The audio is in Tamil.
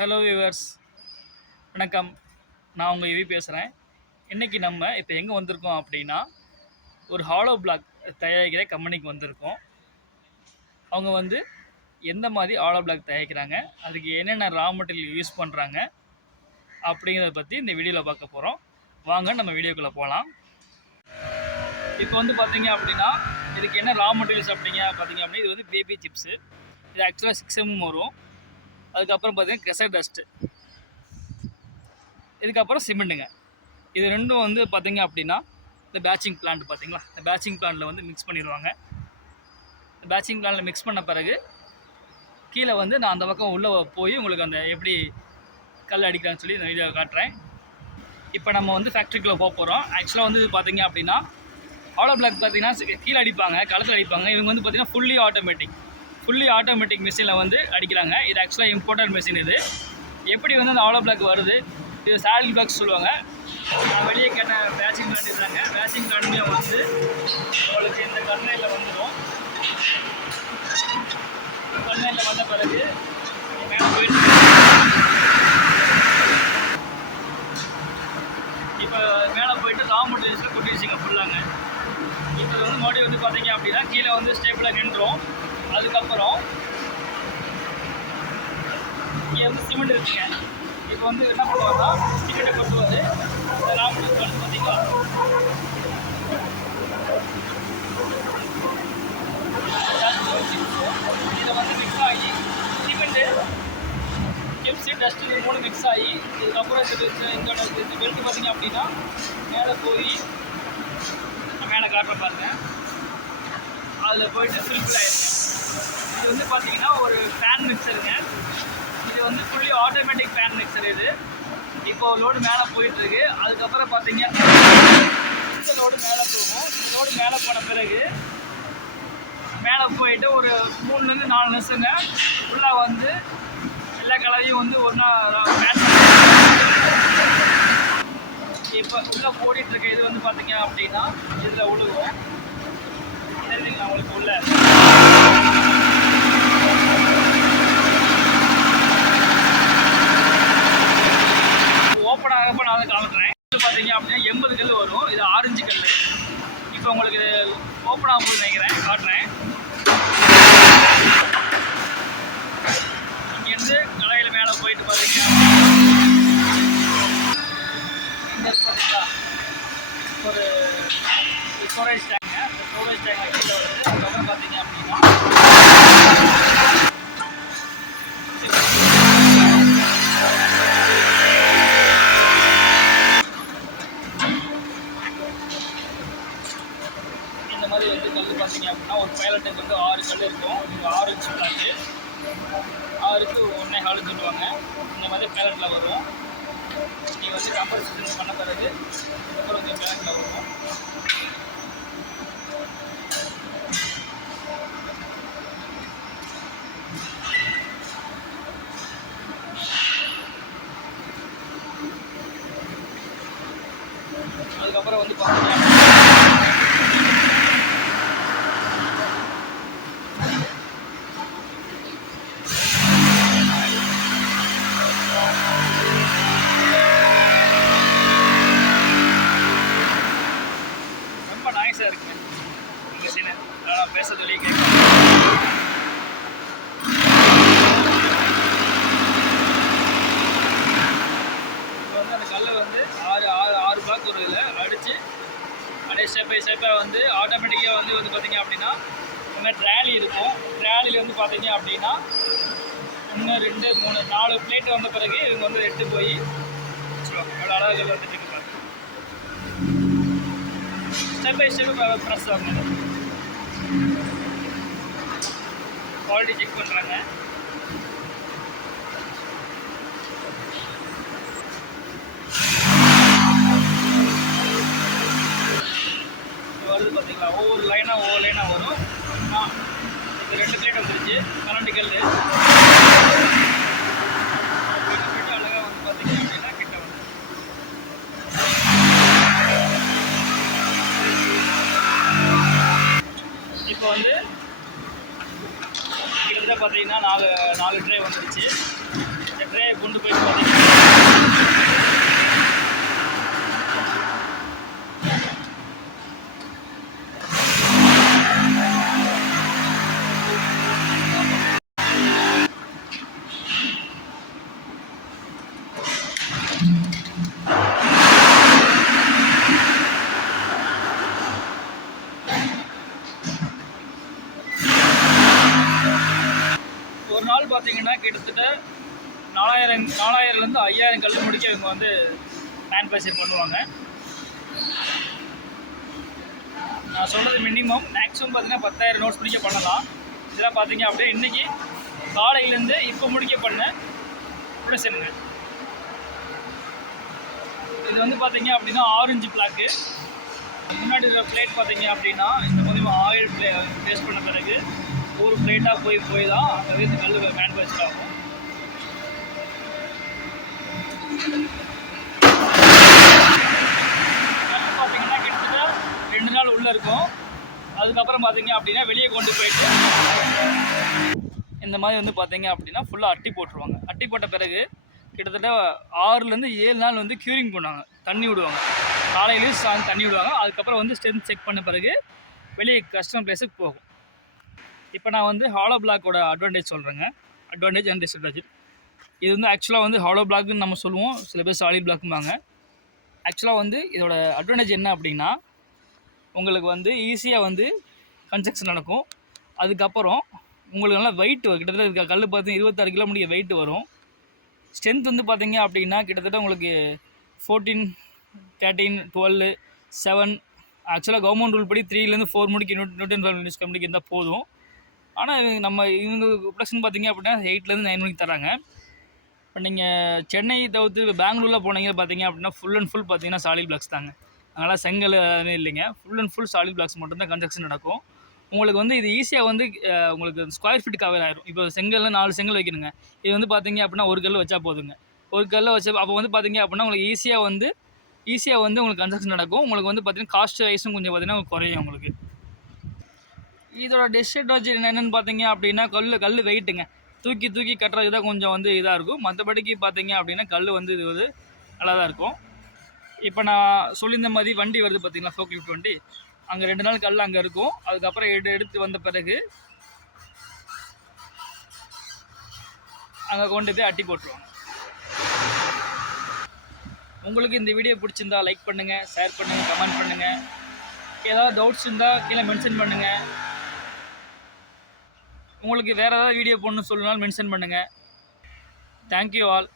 ஹலோ வியூவர்ஸ், வணக்கம். நான் உங்கள் யுவி பேசுகிறேன். இன்றைக்கி நம்ம இப்போ எங்கே வந்திருக்கோம் அப்படின்னா, ஒரு ஹாலோ பிளாக் தயாரிக்கிற கம்பெனிக்கு வந்திருக்கோம். அவங்க வந்து எந்த மாதிரி ஹாலோ பிளாக் தயாரிக்கிறாங்க, அதுக்கு என்னென்ன ரா மெட்டீரியல் யூஸ் பண்ணுறாங்க அப்படிங்கிறத பற்றி இந்த வீடியோவில் பார்க்க போகிறோம். வாங்க நம்ம வீடியோக்குள்ளே போகலாம். இப்போ வந்து பார்த்தீங்க அப்படின்னா, இதுக்கு என்ன ரா மெட்டீரியல்ஸ் பார்த்தீங்க அப்படின்னா, இது வந்து பேபி சிப்ஸு. இது ஆக்சுவலாக 6M வரும். அதுக்கப்புறம் பார்த்தீங்கன்னா கெசர் டஸ்ட்டு, இதுக்கப்புறம் சிமெண்ட்டுங்க. இது ரெண்டும் வந்து பார்த்தீங்க அப்படின்னா இந்த பேட்சிங் பிளான்ட் பார்த்தீங்களா, இந்த பேட்சிங் பிளான்ட்டில் வந்து மிக்ஸ் பண்ணிடுவாங்க. இந்த பேட்சிங் பிளான்ட்டில் மிக்ஸ் பண்ண பிறகு கீழே வந்து நான் அந்த பக்கம் உள்ளே போய் உங்களுக்கு அந்த எப்படி கல் அடிக்கிறான்னு சொல்லி இந்த வீடியோவை காட்டுறேன். இப்போ நம்ம வந்து ஃபேக்ட்ரிக்குள்ளே போக போகிறோம். ஆக்சுவலாக வந்து பார்த்தீங்க அப்படின்னா ஹாலோ பிளாக் பார்த்தீங்கன்னா கீழே அடிப்பாங்க, களத்தில் அடிப்பாங்க. இவங்க வந்து பார்த்தீங்கன்னா ஃபுல்லி ஆட்டோமேட்டிக் மிஷினில் வந்து அடிக்கிறாங்க. இது ஆக்சுவலாக இம்போர்ட்டட் மிஷின். இது எப்படி வந்து அந்த ஹாலோ பிளாக் வருது, இது சாலிட் பிளாக்ஸ் சொல்லுவாங்க. நான் வெளியே கேட்ட பேட்சிங் பிளான்ட் இருந்தாங்க. பேட்சிங் பிளான்ட்லேயே வந்து உங்களுக்கு இந்த கண்ணையில் வந்துடும். கண்ணையில் வந்த பிறகு மேலே போயிட்டு இப்போ மேலே போயிட்டு ரா மெட்டீரியல்ஸில் கொட்டி வச்சுங்க ஃபுல்லாங்க. இப்போ வந்து மறுபடியும் வந்து பார்த்தீங்க அப்படின்னா கீழே வந்து ஸ்டேப்பில் நின்றோம். அதுக்கப்புறம் இங்கே வந்து சிமெண்ட் இருக்குங்க. இப்போ வந்து என்ன பண்ணுவாங்கன்னா சிமெண்ட்டை கொண்டு வந்து இந்த ரா மெட்டீரியல் வந்து பார்த்தீங்களா இதை வந்து மிக்ஸ் ஆகி சிமெண்ட்டு சிப்ஸு டஸ்ட்டு இது 3 மிக்ஸ் ஆகி இதுக்கப்புறம் இந்த பெல்ட் பார்த்தீங்க அப்படின்னா மேலே போய் மேலே காட்டுற பாருங்க, அதில் போயிட்டு ஃபில்ஃபில் ஆயிருங்க. இது வந்து பார்த்தீங்கன்னா ஒரு ஃபேன் மிக்சருங்க. இது வந்து ஃபுல்லி ஆட்டோமேட்டிக் ஃபேன் மிக்சர். இது இப்போது லோடு மேலே போயிட்டுருக்கு. அதுக்கப்புறம் பார்த்தீங்க இந்த லோடு மேலே போகும். லோடு மேலே போன பிறகு மேலே போயிட்டு ஒரு 3 4 நிமிஷங்க ஃபுல்லாக வந்து எல்லா கலரையும் வந்து ஒன்றா ஃபேன் இப்போ உள்ளே போட்டிகிட்ருக்க இது வந்து பார்த்தீங்க அப்படின்னா இதில் உழுகும். தெரியுதுங்களா உங்களுக்கு உள்ள ஓப்பன் ஆகப்போ நான் அதை காமிட்றேன். பார்த்தீங்க அப்படின்னா 80 கல் வரும். இது ஆரஞ்சு கல். இப்போ உங்களுக்கு இது ஓப்பன் ஆகும்போது நினைக்கிறேன், காட்டுறேன். இங்கேருந்து கடையில் மேலே போயிட்டு பார்த்தீங்க இந்த பார்த்தீங்களா ஒரு ஸ்டோரேஜ் டேங்க. அந்த ஸ்டோரேஜ் டேங்க் கீழே வருது. அதுக்கப்புறம் பார்த்தீங்க அப்படின்னா இந்த மாதிரி வந்து கல் பார்த்தீங்க அப்படின்னா ஒரு பைலட்டுக்கு வந்து 6 கல் இருக்கும். இது 6 இன்ச் பிளான்ட்டு, 6க்கு 1.25 சொல்லுவாங்க. இந்த மாதிரி பேலட்டில் வரும். நீங்கள் வந்து கம்பல்சேஷன் பண்ண பிறகு அப்புறம் இந்த பேலட்டில் வரும். அதுக்கப்புறம் வந்து பார்த்தீங்கன்னா ரொம்ப நாய்ஸாக இருக்குங்க மிஷினு. நான் பேசுறது வெளியே கேட்கும். இப்போ வந்து அந்த கல்லை வந்து 6 பிளாக் ஒரு இதில் அடித்து அப்படியே ஸ்டெப் பை ஸ்டெப்பாக வந்து ஆட்டோமேட்டிக்காக வந்து பார்த்தீங்க அப்படின்னா இந்த மாதிரி ட்ராலி இருக்கும். ட்ராலியில் வந்து பார்த்தீங்க அப்படின்னா 1 2 3 4 பிளேட் வந்த பிறகு இவங்க வந்து எடுத்து போய் வச்சுருவாங்க. எவ்வளோ அழகாக வந்துட்டு இருக்கு பாருங்க. ஸ்டெப் பை ஸ்டெப் ப்ரெஸ் ஆகுங்க. குவாலிட்டி செக் பண்ணுறாங்க. வருது பார்த்தீங்களா, ஒவ்வொரு லைனாக வரும். இப்போ 2 பிளேட் வந்துருச்சு. 12 கல் அழகாக வந்து பார்த்தீங்க அப்படின்னா கிட்ட வந்து இப்போ வந்து கிட்டத்தட்ட பார்த்தீங்கன்னா 4 ட்ரே வந்துருச்சு. இந்த ட்ரே கொண்டு போயிட்டு பார்த்தீங்கன்னா ஒரு நாள் பார்த்தீங்கன்னா கிட்டத்தட்ட 4000லேருந்து 5000 கல் முடிக்க இவங்க வந்து மேனுஃபேக்சர் பண்ணுவாங்க. நான் சொல்கிறது மினிமம், மேக்ஸிமம் பார்த்தீங்கன்னா 10,000 நோட்ஸ் முடிக்க பண்ணலாம். இதெல்லாம் பார்த்தீங்க அப்படியே இன்றைக்கி காலையிலேருந்து இப்போ முடிக்க பண்ண ப்ரொடக்ஷனுங்க. இது வந்து பார்த்தீங்க அப்படின்னா ஆரஞ்சு பிளாக்கு. முன்னாடி இருக்கிற பிளேட் பார்த்தீங்க அப்படின்னா இந்த மாதிரி ஆயில் பேஸ்ட் பண்ண பிறகு ஒரு பிளேட்டாக போய் தான் அங்கே இந்த கல் மேனுஃபேக்சர் ஆகும். பார்த்தீங்கன்னா கிட்டத்தட்ட 2 நாள் உள்ளே இருக்கும். அதுக்கப்புறம் பார்த்தீங்க அப்படின்னா வெளியே கொண்டு போயிட்டு இந்த மாதிரி வந்து பார்த்தீங்க அப்படின்னா ஃபுல்லாக அட்டி போட்டுருவாங்க. அட்டி போட்ட பிறகு கிட்டத்தட்ட 6லேருந்து 7 நாள் வந்து க்யூரிங் பண்ணுவாங்க, தண்ணி விடுவாங்க. காலையிலேயும் சாயந்தரம் தண்ணி விடுவாங்க. அதுக்கப்புறம் வந்து ஸ்ட்ரென்த் செக் பண்ண பிறகு வெளியே கஸ்டமர் பிளேஸுக்கு போகும். இப்போ நான் வந்து ஹாலோ பிளாக்கோட அட்வான்டேஜ் சொல்கிறேங்க. Advantage and disadvantage. இது வந்து ஆக்சுவலாக வந்து ஹாலோ பிளாக்னு நம்ம சொல்லுவோம், சில பேர் சாலிட் பிளாக்கும்பாங்க. ஆக்சுவலாக வந்து இதோட அட்வான்டேஜ் என்ன அப்படின்னா, உங்களுக்கு வந்து ஈஸியாக வந்து கன்ஸ்ட்ரக்ஷன் நடக்கும். அதுக்கப்புறம் உங்களுக்கு நல்லா வெயிட் கிட்டத்தட்ட இருக்க கல் பார்த்தீங்கன்னா 26 கிலோ முடிய வெயிட் வரும். ஸ்ட்ரென்த் வந்து பார்த்தீங்க அப்படின்னா கிட்டத்தட்ட உங்களுக்கு 14, 13, 12, 7. ஆக்சுவலாக கவர்மெண்ட் ரூல் படி 3லேருந்து 4 முடிக்கு நியூட்டன் முடிக்கு இருந்தால் போதும். ஆனால் நம்ம இவங்க ப்ரொடக்ஷன் பார்த்தீங்க அப்படின்னா 8லேருந்து 9 மணிக்கு தராங்க. இப்போ நீங்கள் சென்னை தவிர்த்து பெங்களூரில் போனீங்க பார்த்தீங்க அப்படின்னா ஃபுல் அண்ட் ஃபுல் பார்த்தீங்கன்னா சாலிட் பிளாக்ஸ் தாங்க. அதனால் செங்கல் எதுவுமே இல்லைங்க. Full and full solid blocks மட்டும்தான் கன்ஸ்ட்ரக்ஷன் நடக்கும். உங்களுக்கு வந்து இது ஈஸியாக வந்து உங்களுக்கு ஸ்கொயர் ஃபீட் கவர் ஆயிரும். இப்போ செங்கல்ல 4 செங்கல் வைக்கணுங்க. இது வந்து பார்த்தீங்க அப்படின்னா ஒரு கல் வச்சா போதுங்க. ஒரு கல்லை வச்சு அப்போ வந்து பார்த்தீங்க அப்படின்னா உங்களுக்கு ஈஸியாக வந்து உங்களுக்கு கன்ஸ்ட்ரக்ஷன் நடக்கும். உங்களுக்கு வந்து பார்த்தீங்கன்னா காஸ்ட் வைஸும் கொஞ்சம் பார்த்தீங்கன்னா குறையும் உங்களுக்கு. இதோட டிஸ்அட்வான்டேஜ் என்னென்னு பார்த்தீங்க அப்படின்னா கல் வெயிட்டுங்க. தூக்கி கட்டுறதுக்கு தான் கொஞ்சம் வந்து இதாக இருக்கும். மற்றபடிக்கு பார்த்தீங்க அப்படின்னா கல் வந்து இது வந்து நல்லா தான் இருக்கும். இப்போ நான் சொல்லியிருந்த மாதிரி வண்டி வருது பார்த்தீங்களா, ஃபோக் லிஃப்ட் வண்டி. அங்கே 2 நாள் கல் அங்கே இருக்கும். அதுக்கப்புறம் எடுத்து வந்த பிறகு அங்கே கொண்டு போய் அட்டி போட்டுருவாங்க. உங்களுக்கு இந்த வீடியோ பிடிச்சிருந்தா லைக் பண்ணுங்கள், ஷேர் பண்ணுங்கள், கமெண்ட் பண்ணுங்கள். ஏதாவது டவுட்ஸ் இருந்தால் கீழே மென்ஷன் பண்ணுங்கள். உங்களுக்கு வேறு ஏதாவது வீடியோ போடணும்னு சொல்லணும்னாலும் மென்ஷன் பண்ணுங்கள். Thank you all.